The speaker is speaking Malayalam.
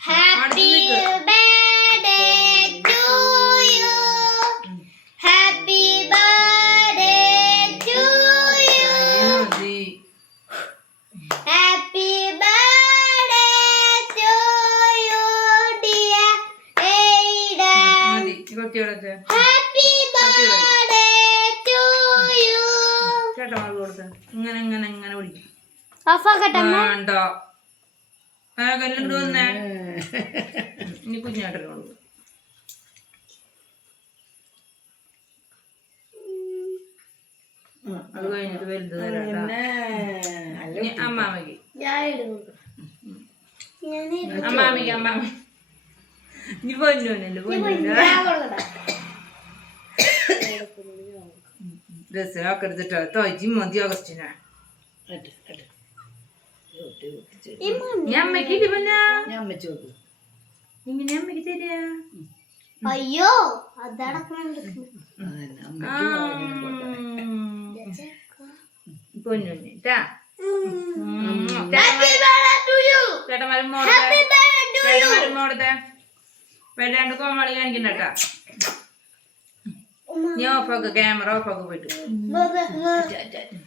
Happy birthday to you. Happy birthday to you. Happy birthday to you, dear Aidan. Happy birthday to you. ഇനി കുഞ്ഞാട്ടനോട് അത് കഴിഞ്ഞിട്ട് വലുത് അമ്മാമയ്ക്ക് അമ്മാമി ഇനി പൊന്നോനല്ലേ ഡ്രസ്സിനൊക്കെ എടുത്തിട്ടോ തോച്ചി മതി ഓഗസ്റ്റിനാ ഞാൻ അമ്മയ്ക്ക് ഇങ്ങനെ അമ്മയ്ക്ക് തരാ അയ്യോ പൊന്നോന് ചേട്ടന്മാരുമോടത്തെ വല്ലാണ്ട് കോമാളി കാണിക്കണ്ടട്ടാ നീ ഓഫാക്ക് ക്യാമറ ഓഫാക്ക് പോയിട്ട് ചേട്ടന്